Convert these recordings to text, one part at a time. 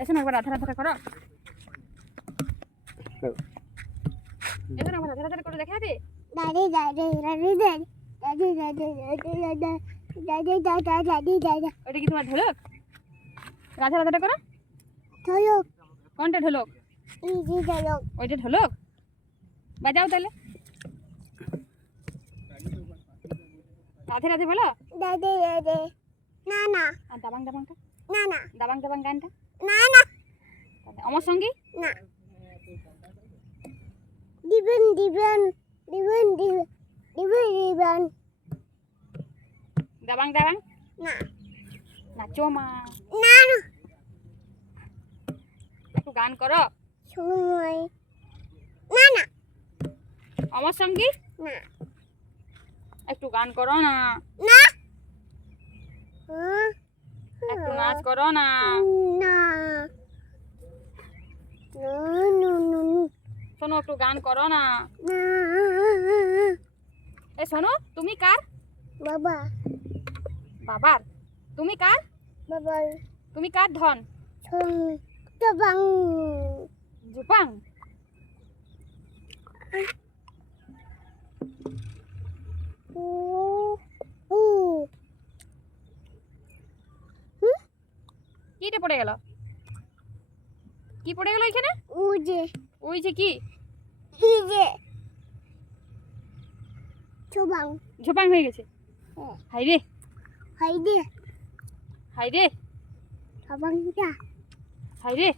এসো না একবার রাধা রাধা করো, এসো না একবার রাধা রাধা করে দেখাবে। দাদি দাদি দাদি দাদি দাদি দাদি দাদি দাদি দাদি দাদি ওটা কি তোমার ঢোলক? রাধা রাধাটা করো। ঢোলক কোনটা ঢোলক? এই যে ঢোলক ওইটা ঢোলক, বাজাও তাহলে। রাধে রাধে বলো। দাদি দাদি না না আর দাবাং দাবাংটা, না না দাবাং দাবাং গানটা না না আমার সঙ্গী। না দিবেন দিবেন দিবেন দিবেন দিবেন দিবেন দাবাং দাবাং না নাচো মা, না না একটু গান করো। সময় না না আমার সঙ্গী না একটু গান করো না, না একটু নাচ করো না। না শোনো একটু গান করো না। না এ শোনো, তুমি কার? বাবা বাবার। তুমি কার? বাবা তুমি কার ধন? তবাং জুপাং। ও ও কিটা পড়ে গেল? কি পড়ে গেল এখানে? উজে ওই যে কি ইজে তবাং ঝোপাং হয়ে গেছে। হাই রে হাইদে হাই রে তবাংটা হাই রে।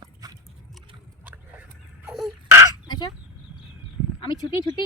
আচ্ছা আমি ছুটি ছুটি